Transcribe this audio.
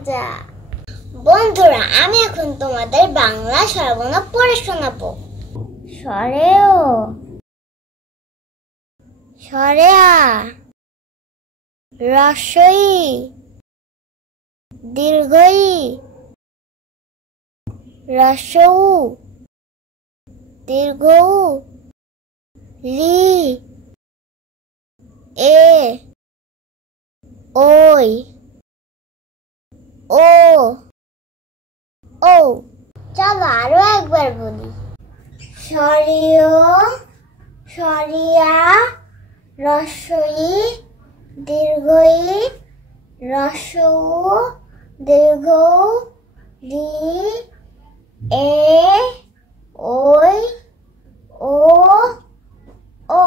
মজা। বন্ধুরা, আমি এখন তোমাদের বাংলা স্বরবর্ণ পড়ে শোনাবো। স্বরেও, স্বরেয়া, রস্বই, দীর্ঘই, রস্বউ, দীর্ঘউ, রি, এ, ওই, ও, ও। চলো আরো একবার বলি। স্বরীয়, স্বরিয়া, রস্বই, দীর্ঘই, রস্বউ, দীর্ঘউ, রি, এ, ওই, ও, ও।